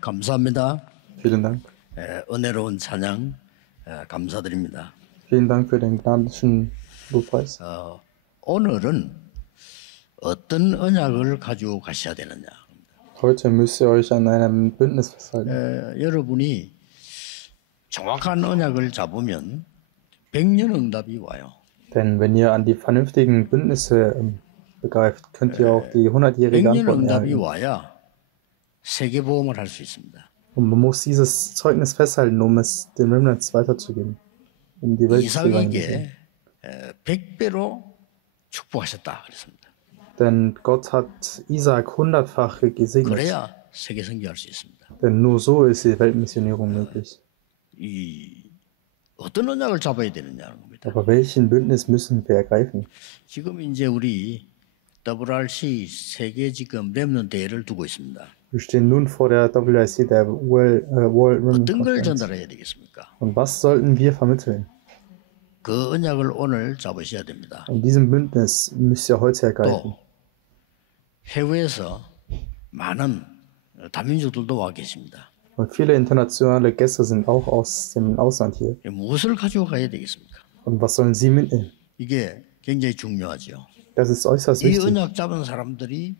감사합니다. Vielen Dank. 은혜로운 찬양 감사드립니다. Vielen Dank für den gnadischen Lobpreis. 오늘은 어떤 언약을 가지고 가셔야 되느냐. Heute müsst ihr euch an einem Bündnis festhalten. 여러분이 정확한 언약을 잡으면 백년응답이 와요. Denn wenn ihr an die vernünftigen Bündnisse begreift, könnt ihr auch die 100-jährige Antworten 백년응답이 erhalten. 와야 세계보험을 할 수 있습니다. Und man muss dieses Zeugnis festhalten, um es den Remnants weiterzugeben, um die Welt zu evangelisieren. 이삭에게 100배로 축복하셨다 그랬습니다. Denn Gott hat Isaac 100-fach gesegnet. 그래야 세계 선교할 수 있습니다. Denn nur so ist die Weltmissionierung möglich. 어떤 언약을 잡아야 되느냐는 겁니다. Aber welchen Bündnis müssen wir ergreifen? 지금 이제 우리 WRC 세계 지금 렘넌트 대회를 두고 있습니다. Wir stehen nun vor der WRC, der World Remnant 어떤 걸 Conference. 전달해야 되겠습니까? Und was sollten wir vermitteln? 그 언약을 오늘 잡으셔야 됩니다. Und diesen Bündnis müsst ihr heute ergreifen. 또 해외에서 많은 다민족들도 와 계십니다. Und viele internationale Gäste sind auch aus dem Ausland hier. 무엇을 가지고 가야 되겠습니까? Und was sollen sie mitnehmen? 이게 굉장히 중요하죠. Das ist äußerst 이 wichtig. 언약 잡은 사람들이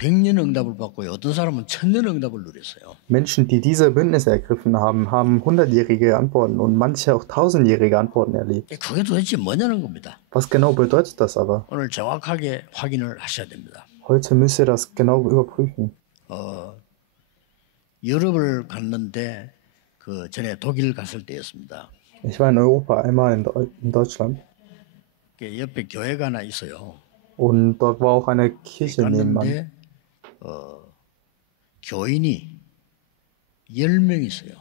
100년 응답을 받고요. 어떤 사람은 1000년 응답을 누렸어요. Menschen, die diese Bündnisse ergriffen haben, haben 100-jährige Antworten und manche auch 1000-jährige Antworten erlebt. 그게 도대체 뭐냐는 겁니다. Was genau bedeutet das aber? 오늘 정확하게 확인을 하셔야 됩니다. Heute müsst ihr das genau überprüfen. 유럽을 갔는데 그 전에 독일 갔을 때였습니다. Ich war in Europa, einmal in Deutschland. 옆에 교회가 하나 있어요. Und dort war auch eine Kirche nebenan. 갔는데 교인이 10명 있어요.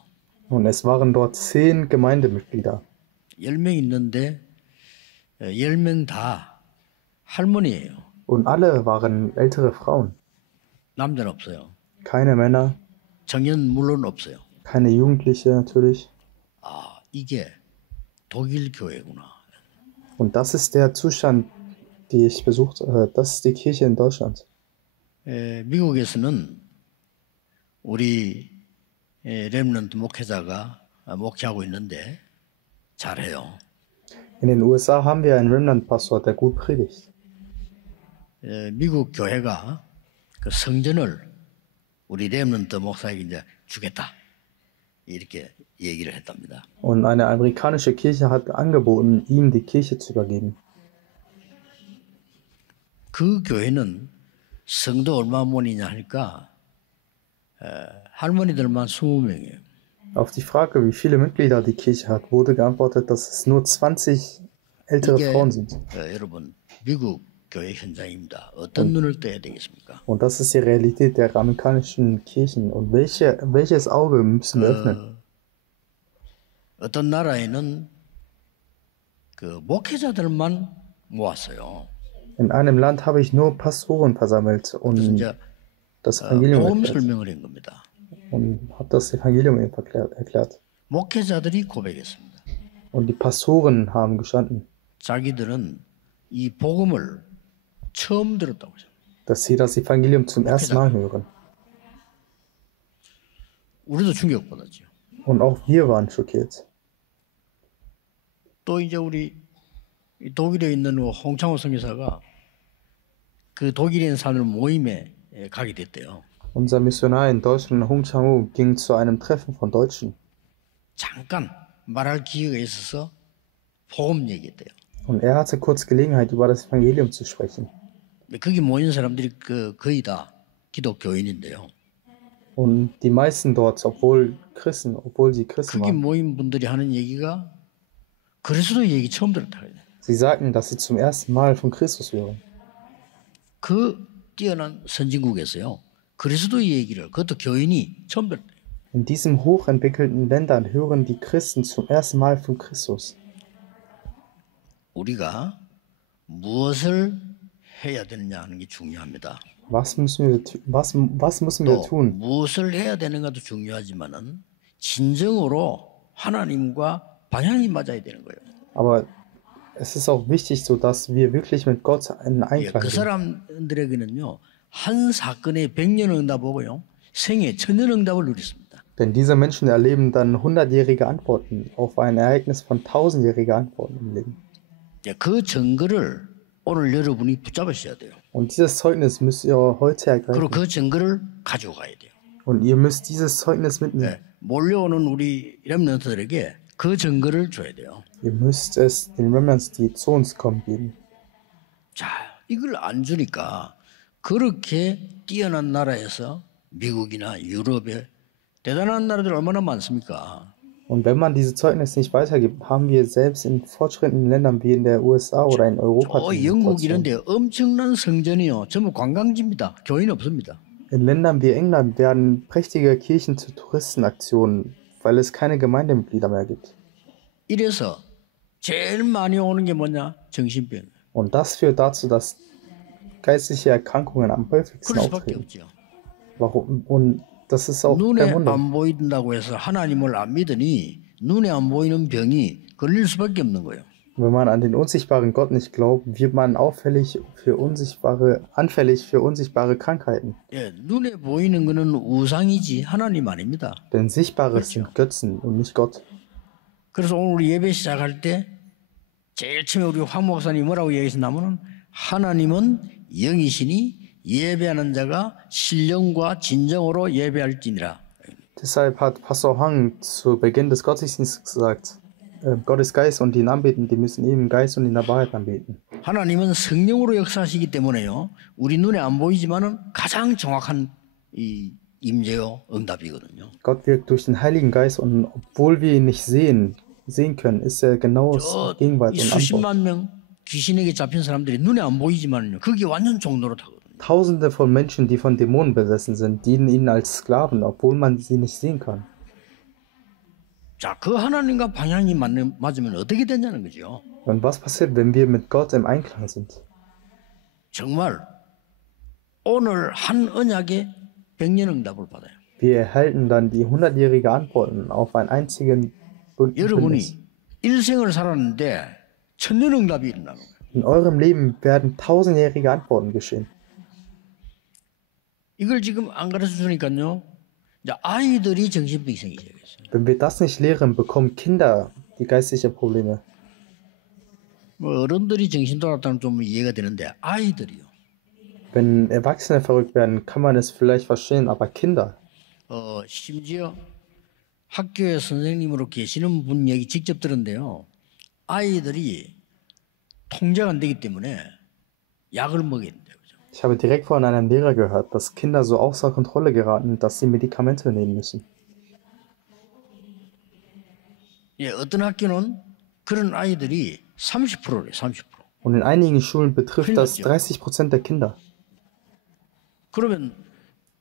Und es waren dort 10 Gemeindemitglieder. 10명 있는데 10명 다 할머니예요. Und alle waren ältere Frauen. 남자는 없어요. Keine Männer, 청년 물론 없어요. keine Jugendliche natürlich. 아, 이게 독일 교회구나. Und das ist der Zustand, die ich besucht habe. Das ist die Kirche in Deutschland. 미국에서는 우리 렘넌트 목회자가 목회하고 있는데 잘해요. In den USA haben wir einen Remnant-Pastor, der gut predigt. 미국 교회가 그 성전을 우리 렘넌트 목사에게 이제 주겠다 이렇게 얘기를 했답니다. Und eine amerikanische Kirche hat angeboten, ihm die Kirche zu übergeben. 그 교회는 성도 얼마 모이냐 하니까 할머니들만 20명이에요. Auf die Frage, wie viele Mitglieder die Kirche hat, wurde geantwortet, dass es nur 20 ältere 이게 Frauen sind. 여러분 미국 교회 현장입니다. 어떤 눈을 떼야 되겠습니까? Und das ist die Realität der amerikanischen Kirchen. Und welches Auge müssen wir öffnen? 어떤 나라에는 그 목회자들만 모았어요. In einem Land habe ich nur Pastoren versammelt und 이제 das Evangelium 복음 erklärt. 설명을 한 겁니다. Und habe das Evangelium erklärt. 목회자들이 고백했습니다. Und die Pastoren haben gestanden, 자기들은 이 복음을 처음 들었다고 하죠. dass sie das Evangelium zum ersten Mal hören. 우리도 충격받았죠. Und auch wir waren schockiert. 또 이제 우리 독일에 있는 홍창호 선교사가 그 독일에 있는 사람들 모임에 가게 됐대요. Unser Missionar in Deutschland, Hong Chang-woo, ging zu einem Treffen von Deutschen. 잠깐 말할 기회가 있어서 복음 얘기했대요. Und er hatte kurz Gelegenheit, über das Evangelium zu sprechen. 거기 모인 사람들이 거의 다 기독교인인데요. Und die meisten dort, obwohl sie Christen 거기 waren, 모인 분들이 하는 얘기가 그리스도 얘기 처음 들었다 그래요. sie sagten, dass sie zum ersten Mal von Christus hören. 그 뛰어난 선진국에서요. 그리스도의 얘기를 그것도 교인이 처음 들었대요. In diesen hochentwickelten Ländern hören die Christen zum ersten Mal von Christus. 우리가 무엇을 해야 되느냐 하는 게 중요합니다. Was müssen wir 또 tun? 무엇을 해야 되는가도 중요하지만은 진정으로 하나님과 방향이 맞아야 되는 거예요. Aber es ist auch wichtig, so dass wir wirklich mit Gott in 예, Einklang 그 sind. 사람들에게는요 한 사건에 100년 응답 오고요 생애 천년응답을 누렸습니다. Denn diese Menschen erleben dann hundertjährige Antworten auf ein Ereignis von tausendjähriger Antworten im Leben. 예, 그 증거를 오늘 여러분이 붙잡으셔야 돼요. Und dieses Zeugnis müsst ihr heute 그리고 ergreifen. 그 증거를 가지고 가야 돼요. Und ihr müsst dieses Zeugnis mitnehmen. 예, 몰려오는 우리 렘넌트들에게 그 증거를 줘야 돼요. Ihr müsst es den Remnants, die zu uns kommen, geben. 자, 이걸 안 주니까 그렇게 뛰어난 나라에서 미국이나 유럽에 대단한 나라들 얼마나 많습니까? Und wenn man diese Zeugnis nicht weitergibt, haben wir selbst in fortschrittlichen Ländern wie in der USA oder in Europa diese 영국 Situation. 이런 데 엄청난 성전이요. 전부 관광지입니다. 교회는 없습니다. In Ländern wie England werden prächtige Kirchen zu Touristenaktionen, weil es keine Gemeindemitglieder mehr gibt. 이래서 제일 많이 오는 게 뭐냐? 정신병. Und das führt dazu, dass geistliche Erkrankungen am häufigsten 그럴 수밖에 auftreten. 없죠. Warum? Und das ist auch 눈에 kein Wunder. 안 보인다고 해서 하나님을 안 믿으니 눈에 안 보이는 병이 걸릴 수밖에 없는 거예요. Wenn man an den unsichtbaren Gott nicht glaubt, wird man anfällig für unsichtbare Krankheiten. 예, 눈에 보이는 거는 우상이지 하나님 아닙니다. Denn Sichtbares sind Götzen und nicht Gott. 그래서 오늘 우리 예배 시작할 때 제일 처음에 우리 황 목사님이 뭐라고 얘기했냐면은 하나님은 영이시니 예배하는 자가 신령과 진정으로 예배할지니라. Deshalb hat Pastor Hang zu Beginn des Gottesdienstes gesagt, Gott ist Geist und die ihn anbeten, die müssen ihn im Geist und in der Wahrheit anbeten. 하나님은 성령으로 역사하시기 때문에요. 우리 눈에 안 보이지만은 가장 정확한 이 임재요 응답이거든요. Gott wirkt durch den Heiligen Geist und obwohl wir ihn nicht sehen können, ist er genaues Gegenwart 이 und Antwort. 수십만 명 귀신에게 잡힌 사람들이 눈에 안 보이지만요. 그게 완전 종노릇하거든요. Tausende von Menschen, die von Dämonen besessen sind, dienen ihnen als Sklaven, obwohl man sie nicht sehen kann. 자, 그 하나님과 방향이 맞으면 어떻게 되냐는 거죠. Und was passiert, wenn wir mit Gott im Einklang sind? 정말 오늘 한 언약에 100년 응답을 받아요. Wir erhalten dann die hundertjährige Antworten auf einen einzigen Bündnis. 여러분이 일생을 살았는데 천년 응답이 일어나는 거예요. In eurem Leben werden tausendjährige Antworten geschehen. 이걸 지금 안 가르쳐 주니까요. 이제 아이들이 정신병이 생기게 됐어요. Wenn wir das nicht lehren, bekommen Kinder die geistlichen Probleme. 뭐 어른들이 정신 돌았다면 좀 이해가 되는데 아이들이요. Wenn Erwachsene verrückt werden, kann man es vielleicht verstehen, aber Kinder. 심지어 학교에 선생님으로 계시는 분 얘기 직접 들었는데요. 아이들이 통제가 안 되기 때문에 약을 먹여야 된대요. 그죠? Ich habe direkt von einem Lehrer gehört, dass Kinder so außer Kontrolle geraten, dass sie Medikamente nehmen müssen. 예, 어떤 학교는 그런 아이들이 30%래, 30%. Und in einigen Schulen betrifft das 30% der Kinder. 그러면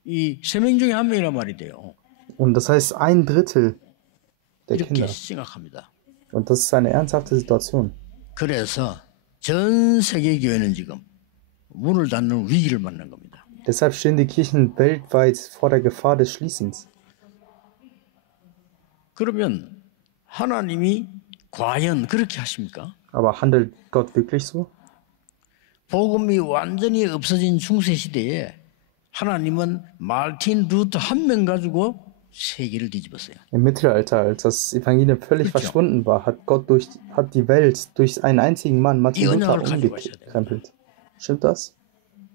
이 3명 중에 1명이란 말이 돼요. Und das heißt ein Drittel der 이렇게 Kinder. 생각합니다. Und das ist eine ernsthafte Situation. 그래서 전 세계 교회는 지금 문을 닫는 위기를 맞는 겁니다. Deshalb stehen die Kirchen weltweit vor der Gefahr des Schließens. 그러면 하나님이 과연 그렇게 하십니까? Aber handelt Gott wirklich so? 복음이 완전히 없어진 중세 시대에 하나님은 마르틴 루터 한 명 가지고 세계를 뒤집었어요. Im Mittelalter, als das Evangelium völlig verschwunden war, hat die Welt durch einen einzigen Mann, Martin Luther, umgekrempelt. Stimmt das?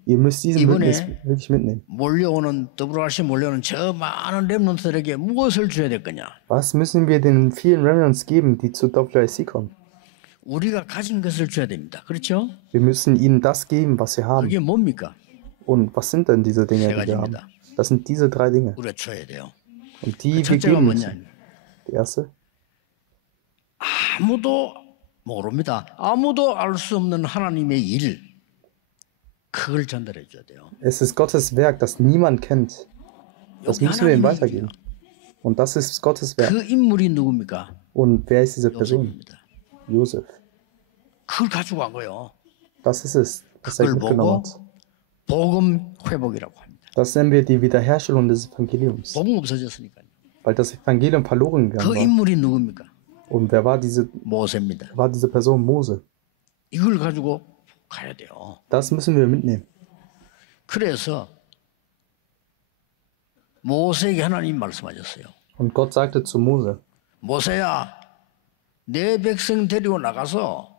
Ihr müsst diesen Bündnis wirklich mitnehmen. 몰려오는 WRC 몰려오는 저 많은 렘넌트들에게 무엇을 줘야 될 거냐? Was müssen wir den vielen Remnants geben, die zu WIC kommen? 우리가 가진 것을 줘야 됩니다. 그렇죠? Wir müssen ihnen das geben, was sie haben. 그게 뭡니까? Und was sind denn diese Dinge, die wir haben? Das sind diese drei Dinge. 우리가 줘야 돼요. Und die wir 첫째가 geben 뭐냐? müssen. Die erste, 아무도 모릅니다. 아무도 알 수 없는 하나님의 일, 그걸 전달해 줘야 돼요. es ist Gottes Werk, das niemand kennt. Das 여기 müssen wir ihm 하나님의 weitergeben. Und das ist Gottes Werk. 그 인물이 누굽니까? Und wer ist diese Person? 요셉입니다. Josef. 그걸 가지고 간 거예요. Das ist es, was er 그걸 mitgenommen 보고 hat. 복음 회복이라고 합니다. Das nennen wir die Wiederherstellung des Evangeliums. 복음 없어졌으니까요. Weil das Evangelium verloren gegangen 그 war. 인물이 누굽니까? Und wer war diese 모세입니다. Person? Mose. 이걸 가지고 가야 돼요. Das müssen wir mitnehmen. 그래서 모세에게 하나님 말씀하셨어요. Und Gott sagte zu Mose, 모세야, 내 백성 데리고 나가서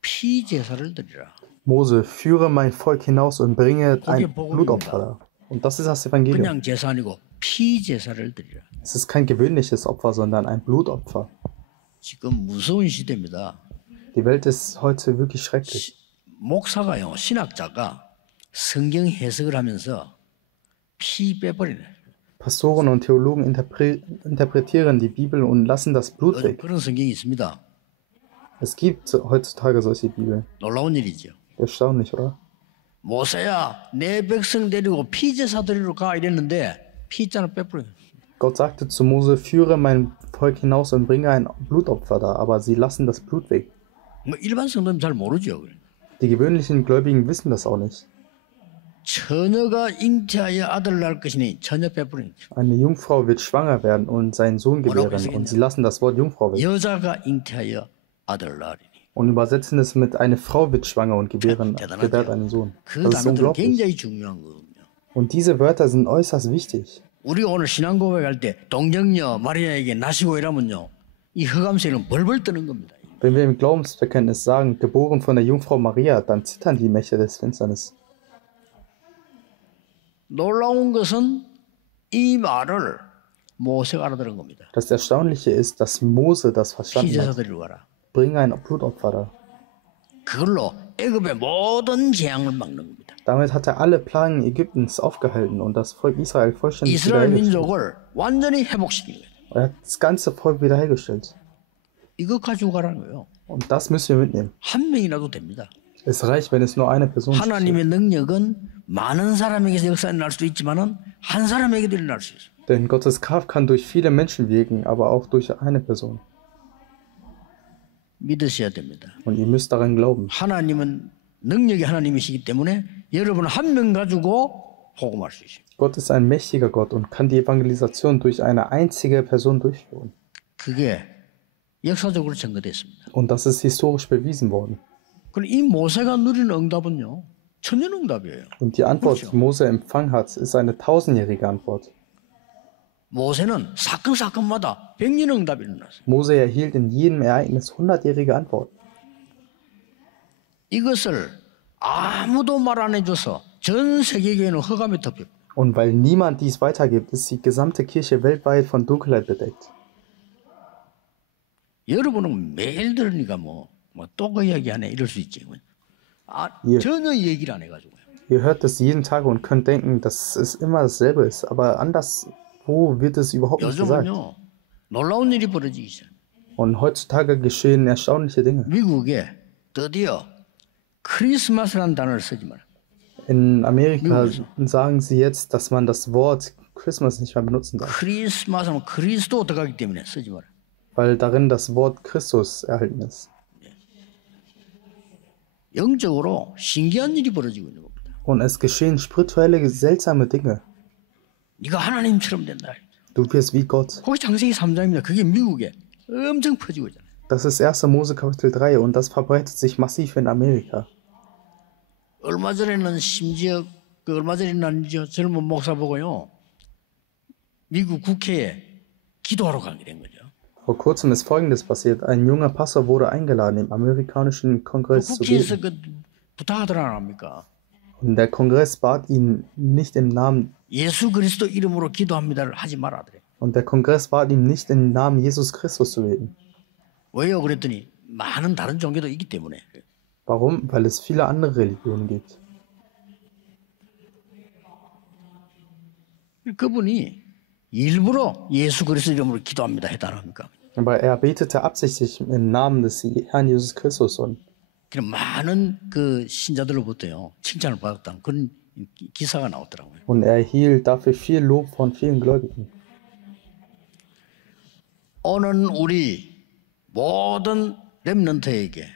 피 제사를 드리라. Mose, führe mein Volk hinaus und bringe ein 복음입니다. Blutopfer dar. Und das ist das Evangelium. 그냥 제사 아니고 피 제사를 드리라. Es ist kein gewöhnliches Opfer, sondern ein Blutopfer. 지금 무서운 시대입니다. Die Welt ist heute wirklich schrecklich. 목사가요, 신학자가 성경 해석을 하면서 피 빼버리네. Pastoren und Theologen interpretieren die Bibel und lassen das Blut weg. 그런 성경이 있습니다. Es gibt heutzutage solche Bibeln. 놀라운 일이죠. Erstaunlich, oder? 모세야, 내 백성 데리고 피 제사 드리러 가 이랬는데 피자를 빼버려. Gott sagte zu Mose, führe mein Volk hinaus und bringe ein Blutopfer dar, aber sie lassen das Blut weg. 뭐 일반 성도는 잘 모르죠. Die gewöhnlichen Gläubigen wissen das auch nicht. 처녀가 잉태하여 아들을 낳을 것이니 처녀 빼버리는 거죠. Eine Jungfrau wird schwanger werden und seinen Sohn gebären und sie lassen das Wort Jungfrau weg 여자가 잉태하여 아들을 낳으리니. und übersetzen es mit eine Frau wird schwanger und gebärt einen Sohn. 그 Das ist 단어들은 unglaublich. 굉장히 중요한 거거든요. Und diese Wörter sind äußerst wichtig. 우리가 오늘 신앙 고백할 때 동정녀 마리아에게 나시고 이러면요, 이 흑암세는 벌벌 뜨는 겁니다. Wenn wir im Glaubensbekenntnis sagen, geboren von der Jungfrau Maria, dann zittern die Mächte des Finsternis. 놀라운 것은 이 말을 모세가 알아들은 겁니다. Das Erstaunliche ist, dass Mose das verstanden 피제사 hat. 드리러 가라. Bring ein Blutopfer dar. 그걸로 애굽의 모든 재앙을 막는 겁니다. Damit hat er alle Plagen Ägyptens aufgehalten und das Volk Israel vollständig 이스라엘 wiederhergestellt. 민족을 완전히 회복시킨 거예요. Er hat das ganze Volk wiederhergestellt. 이거 가지고 가라는 거예요. Und das müssen wir mitnehmen. 한 명이라도 됩니다. Es reicht, wenn es nur eine Person ist. 하나님의 능력은 많은 사람에게서 역사에 날 수도 있지만은 한 사람에게도 일어날 수 있어요. Denn Gottes Kraft kann durch viele Menschen wirken, aber auch durch eine Person. 믿으셔야 됩니다. Und ihr müsst daran glauben. 하나님은 능력이 하나님이시기 때문에 여러분 한 명 가지고 복음할 수 있어요. Gott ist ein mächtiger Gott und kann die Evangelisation durch eine einzige Person durchführen. 그게 역사적으로 증거됐습니다. Und das ist historisch bewiesen worden. 그럼 이 모세가 누리는 응답은요, 천년응답이에요. Und die Antwort, die Mose empfangen hat, ist eine 1000-jährige Antwort. 모세는 사건마다 100년응답이 일어났어요. Mose erhielt in jedem Ereignis 100-jährige Antwort. 이것을 아무도 말 안 해줘서 전 세계교회는 흑암에 덮여. Und weil niemand dies weitergibt, ist die gesamte Kirche weltweit von Dunkelheit bedeckt. 여러분은 매일 들으니까 또 그 이야기 하네 이럴 수 있지. 전혀 얘기를 안 해가지고요. Ihr hört das jeden Tag und könnt denken, dass es immer dasselbe ist, aber anderswo wird es überhaupt nicht gesagt. 요즘은요, 놀라운 일이 벌어지기 시작해요. Und heutzutage geschehen erstaunliche Dinge. 미국에 드디어 크리스마스라는 단어를 쓰지 마라. In Amerika sagen sie jetzt, dass man das Wort Christmas nicht mehr benutzen darf, 크리스마스는 그리스도 들어가기 때문에 쓰지 마라. weil darin das Wort Christus erhalten ist. 영적으로 신기한 일이 벌어지고 있는 겁니다. Und es geschehen spirituelle, seltsame Dinge. 네가 하나님처럼 된다. Du wirst wie Gott. 거기 창세기 3장입니다. 그게 미국에 엄청 퍼지고 있잖아요. Das ist 1. Mose Kapitel 3 und das verbreitet sich massiv in Amerika. 얼마 전에는 심지어 얼마 전에는 젊은 목사 보고요, 미국 국회에 기도하러 가게 된 거죠. Vor kurzem ist Folgendes passiert. Ein junger Pastor wurde eingeladen, im amerikanischen Kongress zu 국회에서 beten. 부탁하더라 합니까? Und der Kongress bat ihn nicht im Namen, 예수 그리스도 이름으로 기도합니다를 하지 말아더래. und der Kongress bat ihm nicht im Namen Jesus Christus zu beten. 왜요? 그랬더니 많은 다른 종교도 있기 때문에. Warum? Weil es viele andere Religionen gibt. 그분이 일부러 예수 그리스도 이름으로 기도합니다 했다 합니까? Aber er betete absichtlich im Namen des Herrn Jesus Christus und 그런 많은 그 신자들로부터요 칭찬을 받았다는 그런 기사가 나오더라고요. er erhielt dafür viel Lob von vielen Gläubigen. 오는 우리 모든 렘넌트에게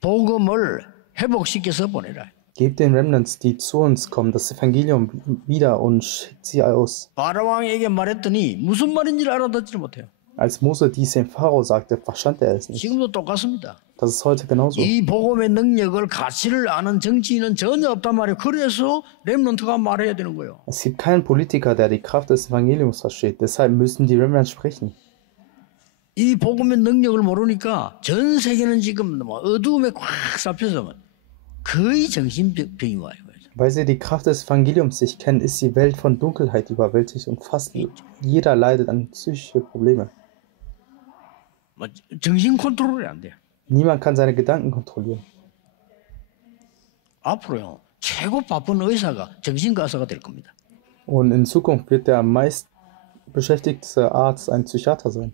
복음을 회복시켜서 보내라. Gebt den Remnants, die zu uns kommen, das Evangelium wieder und schickt sie aus. 바로 왕에게 말했더니 무슨 말인지 알아듣지 못해요. Als Mose dies dem Pharao sagte, verstand er es nicht. 지금도 똑같습니다. Das ist heute genauso. 이 복음의 능력을 가치를 아는 정치인은 전혀 없단 말이에요. 그래서 렘넌트가 말해야 되는 거예요. Es gibt keinen Politiker, der die Kraft des Evangeliums versteht. Deshalb müssen die Remnants sprechen. 이 복음의 능력을 모르니까 전 세계는 지금 뭐 어두움에 꽉 잡혀서 거의 정신병이 와요. Weil sie die Kraft des Evangeliums nicht kennen, ist die Welt von Dunkelheit überwältigt und fast jeder leidet an psychische Probleme. 뭐 정신 컨트롤이 안 돼요. Niemand kann seine Gedanken kontrollieren. 앞으로요 최고 바쁜 의사가 정신과 의사가 될 겁니다. Und in Zukunft wird der am meist beschäftigte Arzt ein Psychiater sein.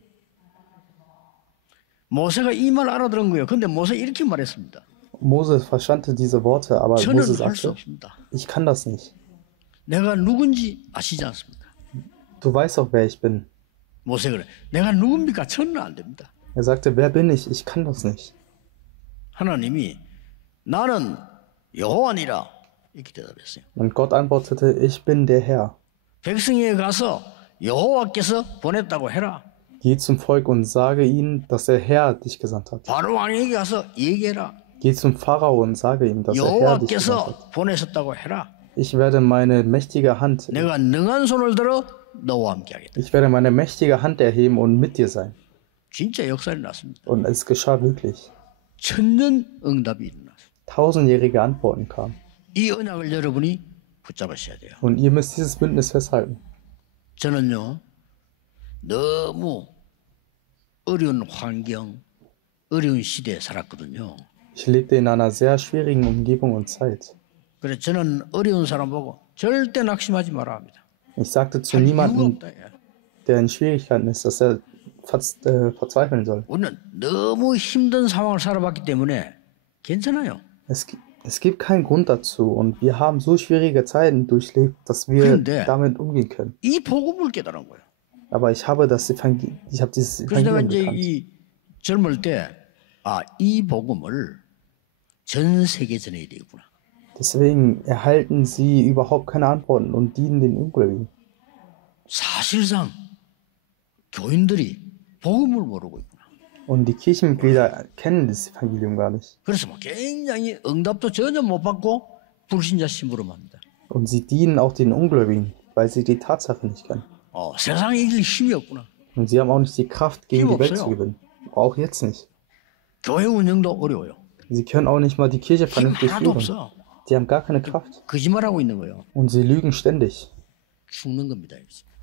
모세가 이 말 알아들은 거예요. 근데 모세 이렇게 말했습니다. Mose verstand diese Worte, aber Mose 저는 할 수 sagte, 없습니다. ich kann das nicht. 내가 누군지 아시지 않습니까? Du weißt auch, wer ich bin. 모세 그래. 내가 누굽니까? 저는 안 됩니다. Er sagte, wer bin ich? Ich kann das nicht. 하나님이 나는 여호와니라 이렇게 대답했어요. Und Gott antwortete, ich bin der Herr. 백성에게 가서 여호와께서 보냈다고 해라. Geh zum Volk und sage ihnen, dass der Herr dich gesandt hat. 바로 왕에게 가서 얘기해라. Geh zum Pharao und sage ihm, dass der Herr dich gesandt hat. 여호와께서 보내셨다고 해라. Ich werde meine mächtige Hand, 내가 능한 손을 들어 너와 함께하겠다. ich werde meine mächtige Hand erheben und mit dir sein. 진짜 역사를 났습니다. Und es geschah wirklich. 천년 응답이 일어났어요. Tausendjährige Antworten kamen. 이 언약을 여러분이 붙잡으셔야 돼요. Und ihr müsst dieses Bündnis festhalten. 저는요 너무 어려운 환경, 어려운 시대에 살았거든요. Ich lebte in einer sehr schwierigen Umgebung und Zeit. 그래서 저는 어려운 사람 보고 절대 낙심하지 마라 합니다. Ich sagte zu 할 이유가 niemandem, 없다. 예. der in Schwierigkeiten ist, dass er verzweifeln soll. 우리는 너무 힘든 상황을 살아봤기 때문에 괜찮아요. Es gibt keinen Grund dazu und wir haben so schwierige Zeiten durchlebt, dass wir 그런데 damit umgehen können. 이 복음을 깨달은 거예요. Aber ich habe dieses 그래서 내가 Evangelium 이제 gekannt. 이 젊을 때 이 복음을 전 세계 전해야 되겠구나. Deswegen erhalten sie überhaupt keine Antworten und dienen den Ungläubigen. 사실상 교인들이 복음을 모르고 있구나. Und die Kirchenmitglieder kennen das Evangelium gar nicht. 그래서 뭐 굉장히 응답도 전혀 못 받고 불신자 심부름합니다. Und sie dienen auch den Ungläubigen, weil sie die Tatsache nicht kennen. 세상에 이길 힘이 없구나. Und sie haben auch nicht die Kraft, gegen die Welt zu gewinnen. Auch jetzt nicht. 교회 운영도 어려워요. Sie können auch nicht mal die Kirche 힘 vernünftig 하나도 führen. 없어. Die haben gar keine Kraft. 거짓말하고 있는 거예요. Und sie lügen ständig. 죽는 겁니다.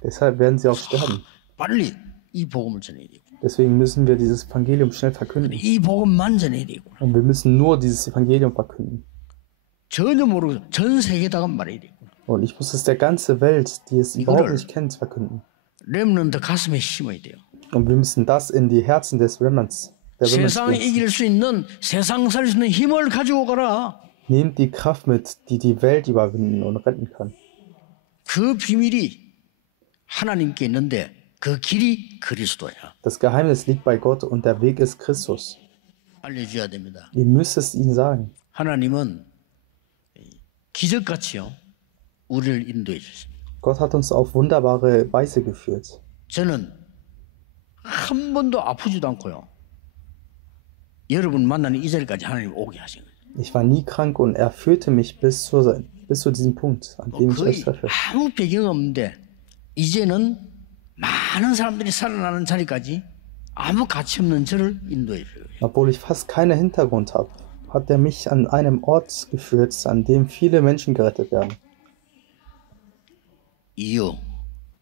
Deshalb werden sie auch sterben. 빨리 이 복음을 전해야 되고. Deswegen müssen wir dieses Evangelium schnell verkünden. 이 복음만 전해야 되고. Und wir müssen nur dieses Evangelium verkünden. 전혀 모르고 전 세계다가 말해야 되고. Und ich muss es der ganzen Welt, die es überhaupt nicht kennt, verkünden. 렘넌트 가슴에 심어야 돼요. Und wir müssen das in die Herzen des Remnants, der Remnants 세상을 pflanzen. 이길 수 있는 세상 살 수 있는 힘을 가지고 가라. Nehmt die Kraft mit, die die Welt überwinden und retten kann. 그 비밀이 하나님께 있는데 그 길이 그리스도야. Das Geheimnis liegt bei Gott und der Weg ist Christus. 알려줘야 됩니다. Ihr müsst es ihnen sagen. 하나님은 기적같이요 우리를 인도해 주십니다. Gott hat uns auf wunderbare Weise geführt. 저는 한 번도 아프지도 않고요. 여러분 만나는 이 자리까지 하나님 오게 하신 거예요. Ich war nie krank und er führte mich bis zu diesem Punkt, an dem ich euch 거의 treffe. 아무 배경 없는데 이제는 많은 사람들이 살아나는 자리까지 아무 가치 없는 저를 인도해 줘요. Obwohl ich fast keinen Hintergrund habe, hat er mich an einem Ort geführt, an dem viele Menschen gerettet werden. 이유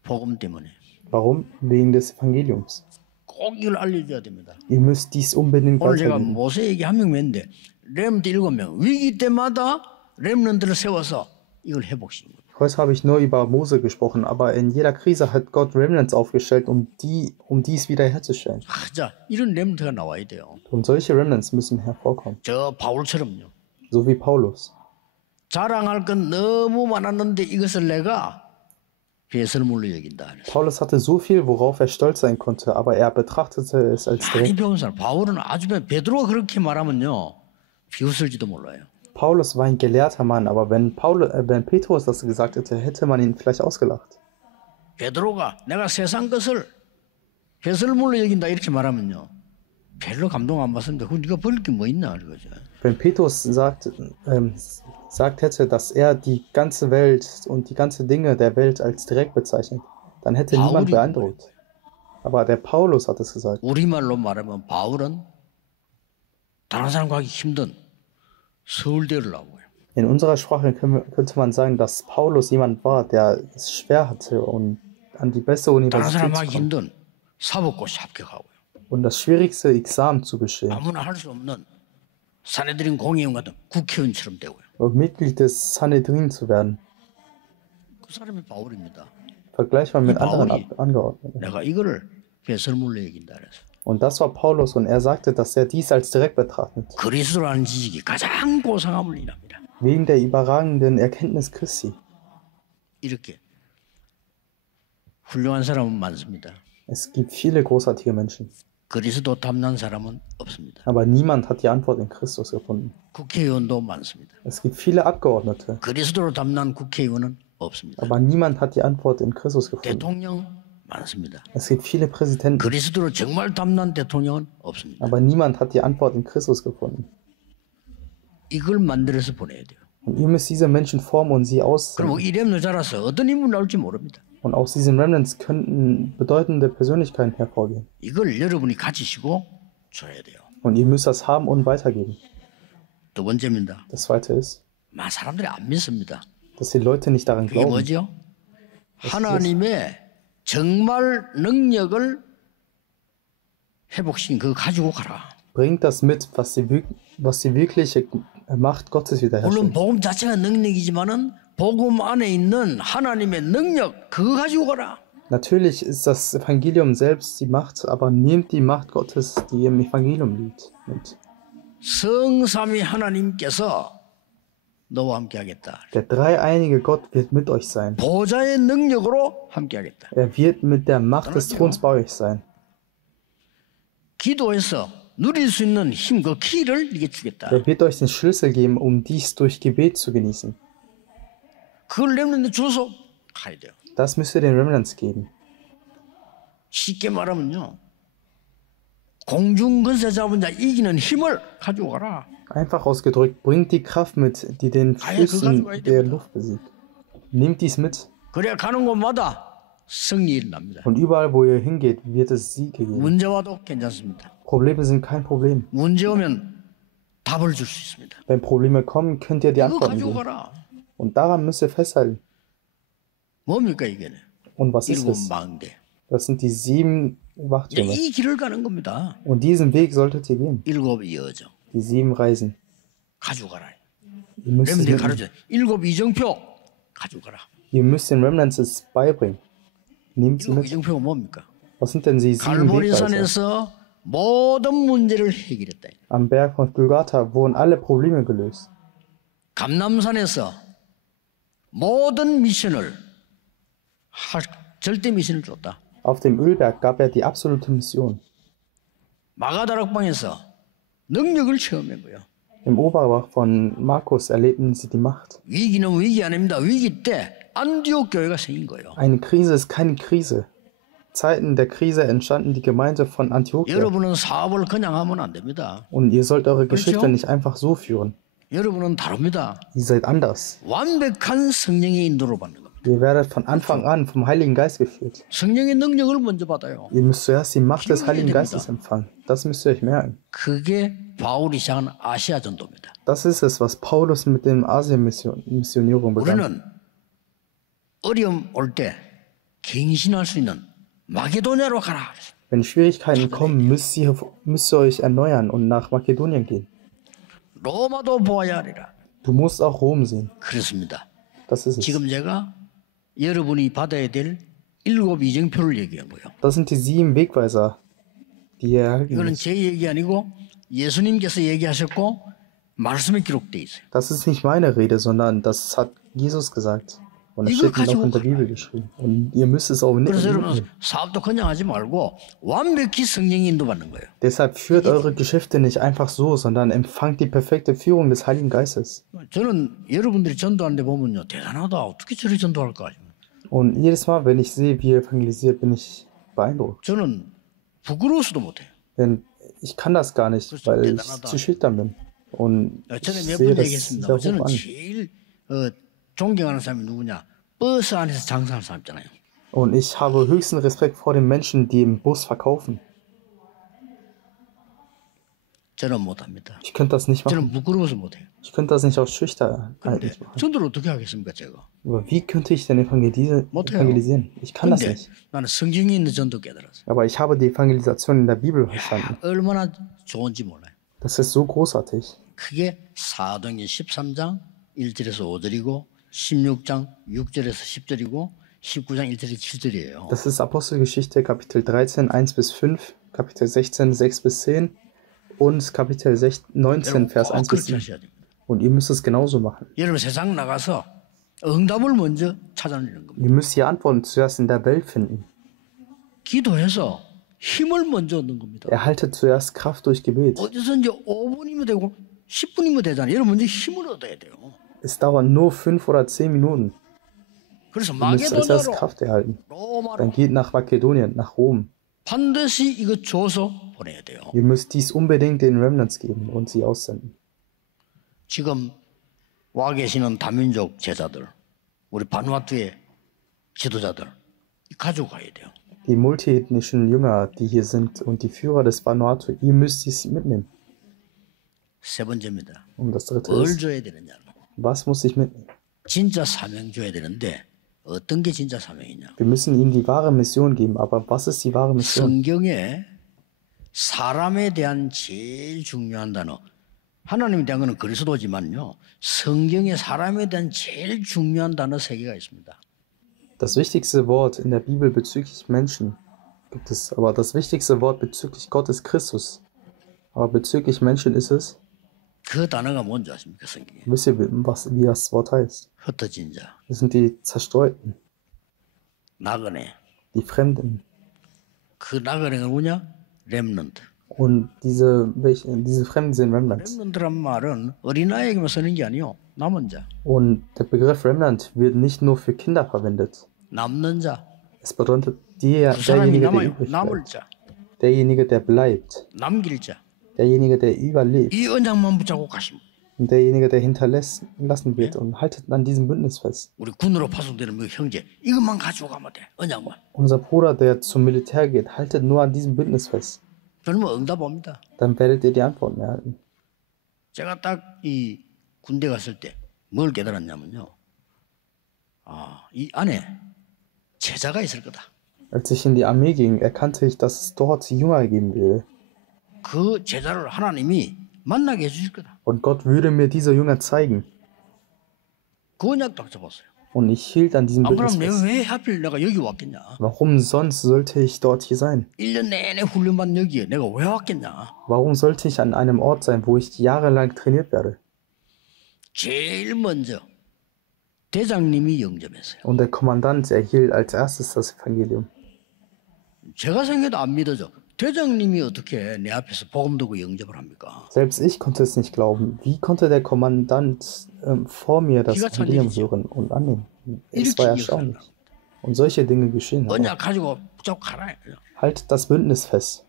복음 때문에 Warum? Wegen des Evangeliums. 꼭 이걸 알려줘야 됩니다. Ihr müsst dies unbedingt 오늘 제가 weitergeben. 모세 얘기 한 명 했는데 렘넌트 7명 위기 때마다 렘넌트를 세워서 이걸 회복시킨 거예요. Heute habe ich nur über Mose gesprochen, aber in jeder Krise hat Gott Remnants aufgestellt, um dies wiederherzustellen. 자, 이런 렘넌트가 나와야 돼요. Und solche Remnants müssen hervorkommen, 저 바울처럼요. so wie Paulus. 자랑할 건 너무 많았는데 이것을 내가 배설물로 여긴다. Paulus hatte so viel, worauf er stolz sein konnte, aber er betrachtete es als 많이 Dreck. 배운 사람. 바울은 아주 베드로가 그렇게 말하면요 비웃을지도 몰라요. Paulus war ein gelehrter Mann, aber wenn Petrus das gesagt hätte, hätte man ihn vielleicht ausgelacht. 베드로가 내가 세상 것을 벼슬 물로 여긴다 이렇게 말하면요. 별로 감동 안 받습니다. 그럼 네가 버릴 게 뭐 있나 그거죠. Wenn Petrus sagt hätte, dass er die ganze Welt und die ganzen Dinge der Welt als Dreck bezeichnet, dann hätte niemand beeindruckt. Aber der Paulus hat es gesagt. 우리말로 말하면 바울은 다른 사람과 하기 힘든 서울대를 나오고요. In unserer Sprache könnte man sagen, dass Paulus jemand war, der es schwer hatte und an die beste 다른 Universität 사람 zu 하기 kommen 힘든 사법고시 합격하고요. und das schwierigste Examen zu bestehen 아무나 할 수 없는 사내들인 공의원 같은 국회의원처럼 되고요. und Mitglied des Sanhedrin zu werden. 그 사람이 바울입니다. Vergleichbar mit anderen Pauli. Angeordneten. 내가 이거를 배설물로 얘긴다 그래서. Und das war Paulus und er sagte, dass er dies als Dreck betrachtet. 그리스도라는 지식이 가장 고상함을 인합니다. Wegen der überragenden Erkenntnis Christi. 이렇게 훌륭한 사람은 많습니다. Es gibt viele großartige Menschen, 그리스도 탐난 사람은 없습니다. aber niemand hat die Antwort in Christus gefunden. 국회의원도 많습니다. Es gibt viele Abgeordnete, 그리스도로 탐난 국회의원은 없습니다. aber niemand hat die Antwort in Christus gefunden. 대통령 많습니다. Es gibt viele Präsidenten, 그리스도로 정말 탐난 대통령은 없습니다. aber niemand hat die Antwort in Christus gefunden. 이걸 만들어서 보내야 돼요. Und ihr müsst diese Menschen formen und sie aussenden. 그리고 이 렘너 자라서 어떤 인물 나올지 모릅니다. Und aus diesen Remnants könnten bedeutende Persönlichkeiten hervorgehen. 이걸 여러분이 가지시고 줘야 돼요. Und ihr müsst das haben und weitergeben. 두 번째입니다. Das zweite ist, 사람들이 안 믿습니다. dass die Leute nicht daran 그게 glauben. 뭐죠? 하나님의 정말 능력을 회복시킨 그거 가지고 가라. Bringt das mit, was die wirkliche Macht Gottes 물론 wiederherstellt. 복음 자체가 능력이지만은 복음 안에 있는 하나님의 능력 그거 가지고 가라. Natürlich ist das Evangelium selbst die Macht, aber nehmt die Macht Gottes, die im Evangelium liegt, mit. 성삼위 하나님께서 너와 함께하겠다. Der dreieinige Gott wird mit euch sein. 보좌의 능력으로 함께하겠다. Er wird mit der Macht des Throns bei euch sein. 기도해서 누릴 수 있는 힘, 그 키를 네게 주겠다. Er wird euch den Schlüssel geben, um dies durch Gebet zu genießen. 그걸 렘넌트 줘서 가야 돼요. Das müsst ihr den Remnants geben. 쉽게 말하면요. 공중 근세 잡은 자 이기는 힘을 가지고 가라. Einfach ausgedrückt, bringt die Kraft mit, die den Füßen der Luft besiegt. Nehmt dies mit. 그래야 가는 곳마다 승리 일어납니다. Und überall, wo ihr hingeht, wird es Siege geben. 문제 와도 괜찮습니다. Probleme sind kein Problem. 문제 오면 답을 줄 수 있습니다. Wenn Probleme kommen, könnt ihr die 이거 Antworten 가지고 geben. 가라. Und daran müsst ihr festhalten. 뭡니까 이게? Und was ist 일곱 es? 망대. Das sind die 7 Wachtürme. 이 길을 가는 겁니다. Und diesen Weg solltet ihr gehen. 일곱 여정 Die 7 Reisen. 가지고 가라. Ihr müsst, 렘들 es, 가르쳐. 일곱 이정표 가지고 가라. ihr müsst den Remnants es beibringen. Nehmt sie 일곱 mit. 이정표가 뭡니까? Was sind denn die 7 Wegweiser? 갈보리산에서 모든 문제를 해결했다. Am Berg von Golgatha wurden alle Probleme gelöst. 감남산에서 모든 미션을 절대 미션을 줬다. Auf dem Ölberg gab er die absolute Mission. 마가다락방에서 능력을 체험한 거예요. Im Oberbach von Markus erlebten sie die Macht. 위기는 위기 아닙니다. 위기 때 안디옥 교회가 생긴 거예요. Eine Krise ist keine Krise. Zeiten der Krise entstanden die Gemeinde von Antiochia. 여러분은 사업을 그냥 하면 안 됩니다. Und ihr sollt eure 그렇죠? Geschäfte nicht einfach so führen. 여러분은 다릅니다. Ihr seid anders. 완벽한 성령의 인도를 받는 겁니다. Ihr werdet von Anfang an vom Heiligen Geist geführt. 성령의 능력을 먼저 받아요. Ihr müsst zuerst die Macht des Heiligen Geistes empfangen. Das müsst ihr euch merken. 그게 바울이 시작한 아시아 전도입니다. Das ist es, was Paulus mit dem Asien-Missionierung begann. 우리는 어려움 올 때 갱신할 수 있는 마게도냐로 가라. Wenn Schwierigkeiten kommen, müsst ihr euch erneuern und nach Makedonien gehen. 로마도 보아야 하리라. Du musst auch Rom sehen. 그렇습니다. Das ist es. 지금 제가 여러분이 받아야 될 일곱 이정표를 얘기한 거예요. Das sind die 7 Wegweiser, die ihr erhalten 이거는 müsst. 제 얘기 아니고 예수님께서 얘기하셨고 말씀에 기록돼 있어요. Das ist nicht meine Rede, sondern das hat Jesus gesagt. Und es steht auch in der Bibel geschrieben. Und ihr müsst es auch 그래서 여러분 mitnehmen. 사업도 그냥 하지 말고 완벽히 성령이 인도받는 거예요. Deshalb führt eure Geschäfte nicht einfach so, sondern empfangt die perfekte Führung des Heiligen Geistes. 저는 여러분들이 전도하는데 보면요 대단하다. 어떻게 저리 전도할까? Und jedes Mal, wenn ich sehe, wie ihr evangelisiert, bin ich beeindruckt. 저는 부끄러워서도 못해요. Denn ich kann das gar nicht, 그렇죠. weil ich 대단하다. zu schüchtern bin. Und 전에 ich 몇 sehe 번 das 얘기했습니다. sehr hoch 저는 an. 제일 존경하는 사람이 누구냐? 버스 안에서 장사하는 사람 있잖아요. Und ich habe höchsten Respekt vor den Menschen, die im Bus verkaufen. 저는 못합니다. Ich könnte das nicht machen. 저는 부끄러워서 못해요. Ich könnte das nicht aus Schüchternheit 근데 nicht machen. 전도를 어떻게 하겠습니까, 제가? Aber wie könnte ich denn 못해요. evangelisieren? Ich kann das 근데 nicht. 나는 성경에 있는 전도 깨달았어요. Aber ich habe die Evangelisation in der Bibel verstanden. 얼마나 좋은지 몰라요. Das ist so großartig. 그게 사도행전 13장 1절에서 5절이고 16장 6절에서 10절이고 19장 1절에서 7절이에요. Das ist Apostelgeschichte Kapitel 13, 1 bis 5, Kapitel 16, 6 bis 10 und Kapitel 19, Vers 1 bis 그렇게 7. 하셔야 됩니다. Und ihr müsst es genauso machen. 여러분 세상 나가서 응답을 먼저 찾아내는 겁니다. Ihr müsst die Antworten zuerst in der Welt finden. 기도해서 힘을 먼저 얻는 겁니다. Erhaltet zuerst Kraft durch Gebet. 어디서 이제 5분이면 되고 10분이면 되잖아요. 여러분 먼저 힘을 얻어야 돼요. Es dauert nur 5 oder 10 Minuten. 그래서 Ihr müsst als erstes 마게도냐로 Kraft erhalten. 로마로 Dann geht nach Makedonien, nach Rom. 반드시 이거 줘서 보내야 돼요. Ihr müsst dies unbedingt den Remnants geben und sie aussenden. 지금 와 계시는 다민족 제자들, 우리 바누아투의 지도자들 가지고 가야 돼요. Die multiethnischen Jünger, die hier sind und die Führer des Vanuatu, ihr müsst dies mitnehmen. 세 번째입니다. Und das dritte 뭘 ist, 줘야 되느냐? was muss ich mitnehmen? 진짜 사명 줘야 되는데 어떤 게 진짜 사명이냐? Wir müssen ihnen die wahre Mission geben, aber was ist die wahre Mission? 성경에 사람에 대한 제일 중요한 단어, 하나님에 대한 것은 그리스도지만요, 성경에 사람에 대한 제일 중요한 단어 세 개가 있습니다. Das wichtigste Wort in der Bibel bezüglich Menschen gibt es, aber das wichtigste Wort bezüglich Gott ist Christus. Aber bezüglich Menschen ist es, 그 단어가 뭔지 아십니까, 성경에? wisst ihr, wie das Wort heißt? 흩어진 자, Das sind die Zerstreuten, 나그네. die Fremden. 그 나그네가 뭐냐? 렘넌트. Und diese Fremden sind Remnants. 렘넌트란 말은 어린아이에게만 쓰는 게 아니요, 남은 자, Und der Begriff Remnant wird nicht nur für Kinder verwendet. 남는 자, Es bedeutet 그 사람이 derjenige, der 남아요. übrig 남을 bleibt. 자, Derjenige, der bleibt. 남길 자. Derjenige, der überlebt. 이 언약만 붙잡고 가시면 Und derjenige, der hinterlassen wird. Und haltet an diesem Bündnis fest. 우리 군으로 파송되는 그 형제 이것만 가지고 가면 돼. 언약만. Unser Bruder, der zum Militär geht, haltet nur an diesem Bündnis fest. 그러면 응답 옵니다. Dann werdet ihr die Antworten erhalten. 제가 딱 이 군대 갔을 때 뭘 깨달았냐면요. 이 안에 제자가 있을 거다. Als ich in die Armee ging, erkannte ich, dass es dort Jünger geben würde. 그 제자를 하나님이 만나게 해주실 거다. Und Gott würde mir diese Jünger zeigen. 그 언약도 잡았어요. Und ich hielt an diesem 안 Bündnis 그러면 fest. 왜 하필 내가 여기 왔겠냐? Warum sonst sollte ich dort hier sein? 1년 내내 훈련받는 여기에 내가 왜 왔겠냐? Warum sollte ich an einem Ort sein, wo ich jahrelang trainiert werde? 제일 먼저 대장님이 영접했어요. Und der Kommandant erhielt als erstes das Evangelium. 제가 생각해도 안 믿어져. 대장님이 어떻게 내 앞에서 복음 듣고 영접을 합니까? Selbst ich konnte es nicht glauben. Wie konnte der Kommandant vor mir das 기가 찬 Evangelium 일이죠. hören und annehmen? Es 이렇게 war 역사를 erstaunlich. Und solche Dinge geschehen. Aber 언약 가지고 붙잡고 가라. haltet das Bündnis fest.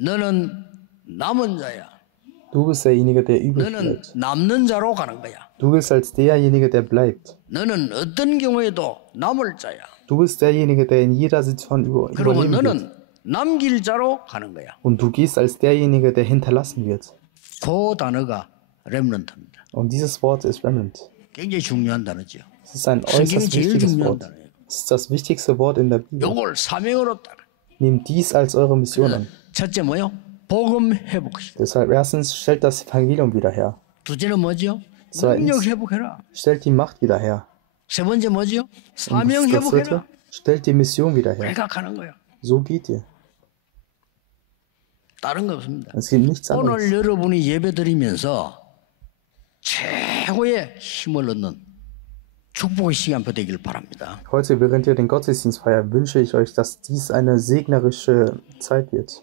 너는 남은 자야. Du bist derjenige, der übrig 너는 bleibt. 남는 자로 가는 거야. Du bist als derjenige, der bleibt. 너는 어떤 경우에도 남을 자야. Du bist derjenige, der in jeder Situation 그리고 überleben wird. 너는 남길 자로 가는 거야. Und du gehst als derjenige, der hinterlassen wird. 그 단어가 렘넌트입니다. Und dieses Wort ist Remnant. 굉장히 중요한 단어죠. Es ist ein 성경이 äußerst 제일 wichtiges 중요한 Wort. 단어예요. Es ist das wichtigste Wort in der Bibel. 이걸 사명으로 따라. Nehmt dies als eure Mission an. 첫째 뭐요? 복음 회복시켜. Deshalb erstens, stellt das Evangelium wieder her. 두째는 뭐지요? Zweitens. 능력 회복해라. Stellt die Macht wieder her. 세 번째 뭐지요? Und 사명 das dritte, 회복해라. stellt die Mission wieder her. 회각하는 거야. So geht ihr. 다른 거 없습니다. Es gibt nichts 오늘 anderes. 여러분이 예배 드리면서 최고의 힘을 얻는 축복의 시간표 되길 바랍니다. Heute, während ihr den Gottesdienst feiert, wünsche ich euch, dass dies eine segnerische Zeit wird.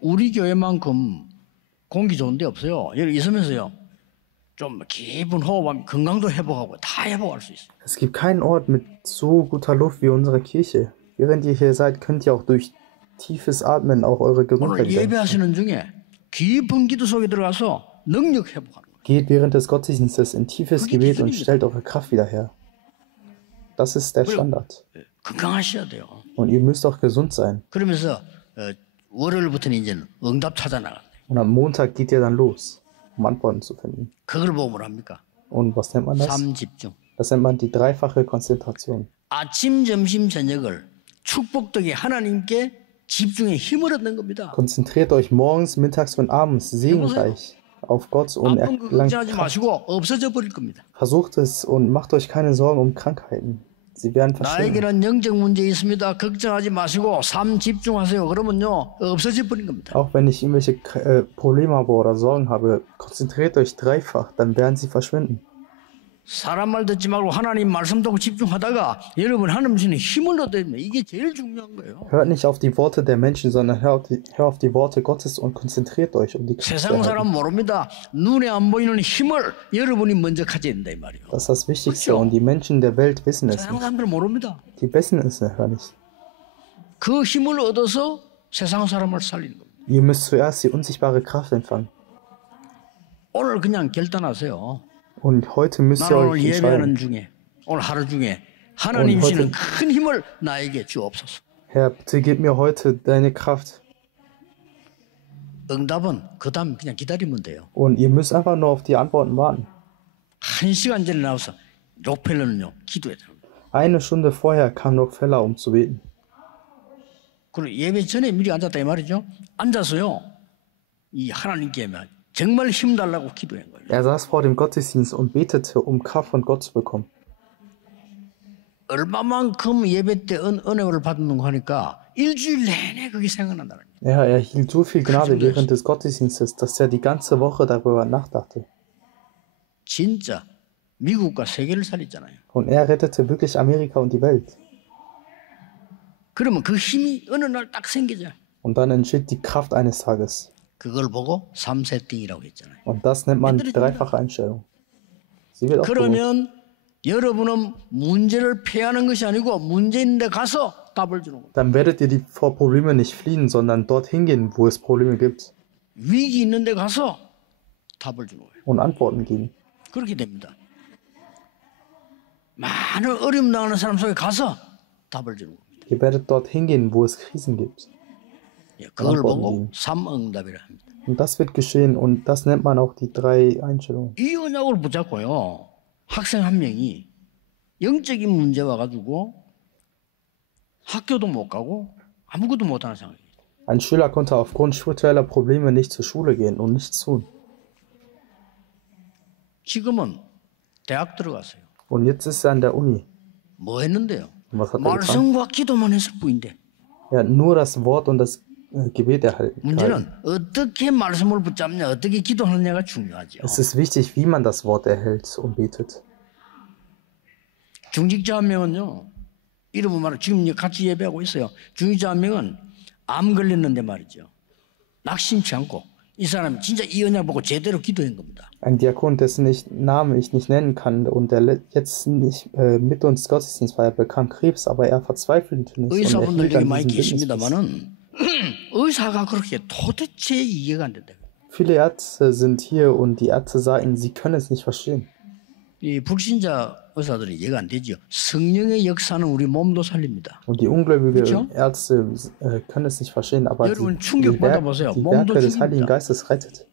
우리 교회만큼 공기 좋은 데 없어요. 여기 있으면서요. 좀 깊은 호흡하면 건강도 회복하고 다 회복할 수 있어요. Es gibt keinen Ort mit so guter Luft wie unsere Kirche. Während ihr hier seid, könnt ihr auch durch tiefes Atmen auch eure Gesundheit 오늘 wiederherstellen. 예배하시는 중에 깊은 기도 속에 들어가서 능력 회복하는 거예요. Geht während des Gottesdienstes in tiefes Gebet und stellt eure Kraft wieder her. Das ist der Standard. 건강하셔야 돼요. Und ihr müsst auch gesund sein. 그러면서 월요일부터는 이제는 응답 찾아 나간다. Und am Montag geht ihr dann los, um Antworten zu finden. 그걸 보고 뭐랍니까? Und was nennt man das? 삼집중. Das nennt man die dreifache Konzentration. 아침, 점심, 저녁을 축복덕에 하나님께 집중의 힘을 얻는 겁니다. Konzentriert euch morgens, mittags und abends segenreich auf Gott und 아픈 거 erlangt 걱정하지 Kraft. 마시고 없어져 버릴 겁니다. Versucht es und macht euch keine Sorgen um Krankheiten. Sie werden verschwinden. 나에게는 영적 문제 있습니다. 걱정하지 마시고 삶 집중하세요. 그러면요 없어져 버린 겁니다. Auch wenn ich irgendwelche Probleme habe oder Sorgen habe, konzentriert euch dreifach, dann werden sie verschwinden. 사람 말 듣지 말고 하나님 말씀 듣고 집중하다가 여러분 하나님 주시는 힘을 얻어야 됩니다. 이게 제일 중요한 거예요. Hört nicht auf die Worte der Menschen, sondern hört auf die Worte Gottes und konzentriert euch, um die Kraft zu 세상 erhalten. 사람 모릅니다. 눈에 안 보이는 힘을 여러분이 먼저 가져야 된다 이 말이에요. Das ist das Wichtigste und die Menschen der Welt wissen es 세상 nicht. 사람들 모릅니다. Die wissen es nicht. 그 힘을 얻어서 세상 사람을 살리는 겁니다. Ihr müsst zuerst die unsichtbare Kraft empfangen. 오늘 그냥 결단하세요. Und heute müsst ihr 나는 오늘 euch 예배하는 entscheiden. 중에 오늘 하루 중에 하나님 주시는 큰 힘을 나에게 주옵소서. Herr, bitte gib mir heute deine Kraft. 응답은 그 다음 그냥 기다리면 돼요. Und ihr müsst einfach nur auf die Antworten warten. 1시간 전에 나와서 록펠러는요 기도해야 됩니다. Eine Stunde vorher kam Rockefeller, um zu beten. 그리고 예배 전에 미리 앉았다 이 말이죠. 앉아서요 이 하나님께 정말 힘 달라고 기도한 거예요. Er saß vor dem Gottesdienst und betete, um Kraft von Gott zu bekommen. 얼마만큼 예배 때 은혜를 받는 거 하니까 일주일 내내 그게 생각난다는 거예요. Ja, er hielt so viel Gnade während des Gottesdienstes, dass er die ganze Woche darüber nachdachte. 진짜 미국과 세계를 살렸잖아요. Und er rettete wirklich Amerika und die Welt. 그러면 그 힘이 어느 날 딱 생기죠. Und dann entsteht die Kraft eines Tages. 그걸 보고 3세팅이라고 했잖아요. Und das nennt man dreifache Einstellung. Sie wird auch belohnt. 그러면 여러분은 문제를 피하는 것이 아니고 문제 있는데 가서 답을 주는 겁니다. Dann werdet ihr vor Problemen nicht fliehen, sondern dorthin gehen, wo es Probleme gibt. 위기 있는데 가서 답을 주는 거예요. Und Antworten geben. 그렇게 됩니다. 많은 어려움 당하는 사람 속에 가서 답을 주는 겁니다. Ihr werdet dorthin gehen, wo es Krisen gibt. 예, 그걸 보고 삼응답이라 합니다. Und das wird geschehen und das nennt man auch die drei Einstellungen. 이 언약을 붙잡고요. 학생 한 명이 영적인 문제 와가지고 학교도 못 가고 아무것도 못하는 상황이에요. Ein Schüler konnte aufgrund spiritueller Probleme nicht zur Schule gehen und nichts tun. 지금은 대학 들어갔어요. Und jetzt ist er an der Uni. 뭐 했는데요? Was hat er getan? 말씀과 기도만 했을 뿐인데 Er hat nur das Wort und das Gebet erhalten. 문제는 어떻게 말씀을 붙잡냐 어떻게 기도하느냐가 중요하죠. Es ist wichtig, wie man das Wort erhält und betet. 중직자 한 명은요. 이름은 말로 지금 같이 예배하고 있어요. 중직자 한 명은 암 걸렸는데 말이죠. 낙심치 않고 이 사람이 진짜 이 언약 보고 제대로 기도한 겁니다. Ein Diakon, dessen Namen ich nicht nennen kann und der jetzt nicht mit uns Gottesdienst war, er bekam Krebs, aber er verzweifelte nicht und er 의사분들 hielt 여기 an 많이 diesem Bündnis fest. 계십니다만은 의사가 그렇게 도대체 이해가 안 된다. Viele Ärzte sind hier und die Ärzte sagen, sie können es nicht verstehen. 이 불신자 의사들이 이해가 안 되죠. 성령의 역사는 우리 몸도 살립니다. Und die ungläubigen 그렇죠? Ärzte können es nicht verstehen, aber 여러분 die 충격 받아보세요. die 몸도 Werke des 죽입니다. Heiligen Geistes rettet.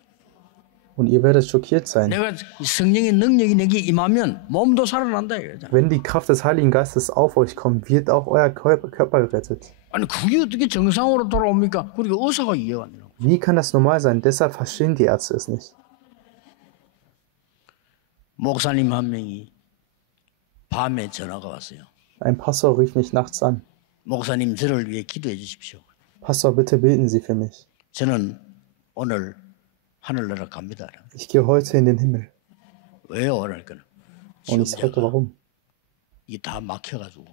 Und ihr werdet schockiert sein. 내가 이 성령의 능력이 내게 임하면 몸도 살아난다 이거죠. Wenn die Kraft des Heiligen Geistes auf euch kommt, wird auch euer Körper gerettet. 아니 그게 어떻게 정상으로 돌아옵니까? 그리고 의사가 이해가 안 돼요. Wie kann das normal sein? Deshalb verstehen die Ärzte es nicht. 목사님 한 명이 밤에 전화가 왔어요. Ein Pastor rief mich nachts an. 목사님 저를 위해 기도해 주십시오. Pastor, bitte beten Sie für mich. 저는 오늘 하늘나라 갑니다. Ich gehe heute in den Himmel. 왜요? 그러니까 Und ich fragte, warum? 이게 다 막혀가지고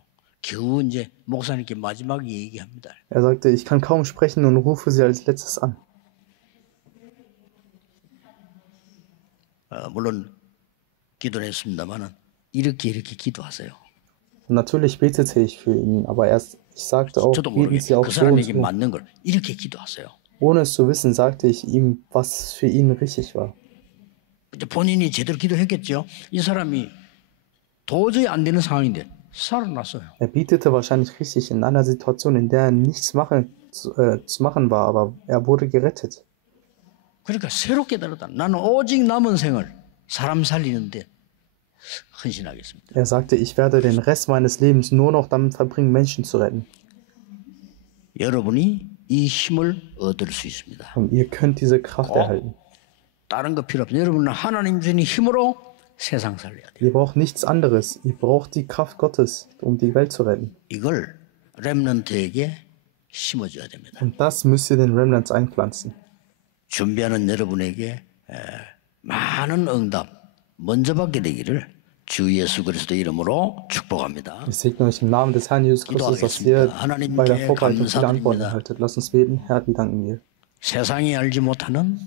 겨우 이제 목사님께 마지막 얘기합니다. Er sagte, ich kann kaum sprechen und rufe Sie als letztes an. 물론 기도를 했습니다만은 이렇게 기도하세요. Und natürlich betete ich für ihn, aber ich Ich sagte auch, 저도 beten 모르게 Sie auch 그 so und 사람에게 so. 맞는 걸 이렇게 기도하세요. Ohne es zu wissen, sagte ich ihm, was für ihn richtig war. 이제 본인이 제대로 기도했겠죠. 이 사람이 도저히 안 되는 상황인데 살아났어요. Er betete wahrscheinlich richtig in einer Situation, in der nichts zu machen war, aber er wurde gerettet. 그러니까 새로 깨달았다. 나는 오직 남은 생을 사람 살리는데 헌신하겠습니다. Er sagte, ich werde den Rest meines Lebens nur noch damit verbringen, Menschen zu retten. 여러분이 이 힘을 얻을 수 있습니다. Und ihr könnt diese Kraft erhalten. 다른 거 필요 없어요. 여러분은 하나님 주신 힘으로 세상 살려야 돼요. Ihr braucht nichts anderes. Ihr braucht die Kraft Gottes, um die Welt zu retten. 이걸 렘넌트에게 심어줘야 됩니다. Und das müsst ihr den Remnants einpflanzen. 준비하는 여러분에게 많은 응답 먼저 받게 되기를 주 예수 그리스도 이름으로 축복합니다. Ich segne euch im Namen des Herrn Jesus Christus, dass ihr bei der Vorbereitung viele Antworten erhaltet. Lasst uns beten. Herr, wir danken dir. 세상이 알지 못하는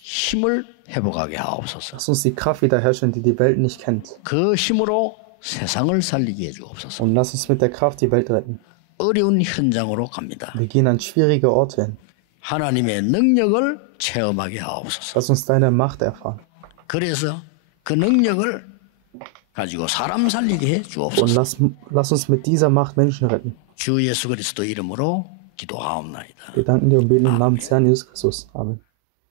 힘을 회복하게 하옵소서. Lass uns die Kraft wiederherstellen, die die Welt nicht kennt. 그 힘으로 세상을 살리게 해주옵소서. Und lass uns mit der Kraft die Welt retten. 어려운 현장으로 갑니다. Wir gehen an schwierige Orte hin. 하나님의 능력을 체험하게 하옵소서. Lass uns deine Macht erfahren. 그래서 그 능력을 가지고 사람 살리게 해 Und 주옵소서. lass uns mit dieser Macht Menschen retten. 주 예수 그리스도 이름으로 기도하옵나이다. Wir danken dir und beten im Namen des Herrn Jesus Christus. Amen.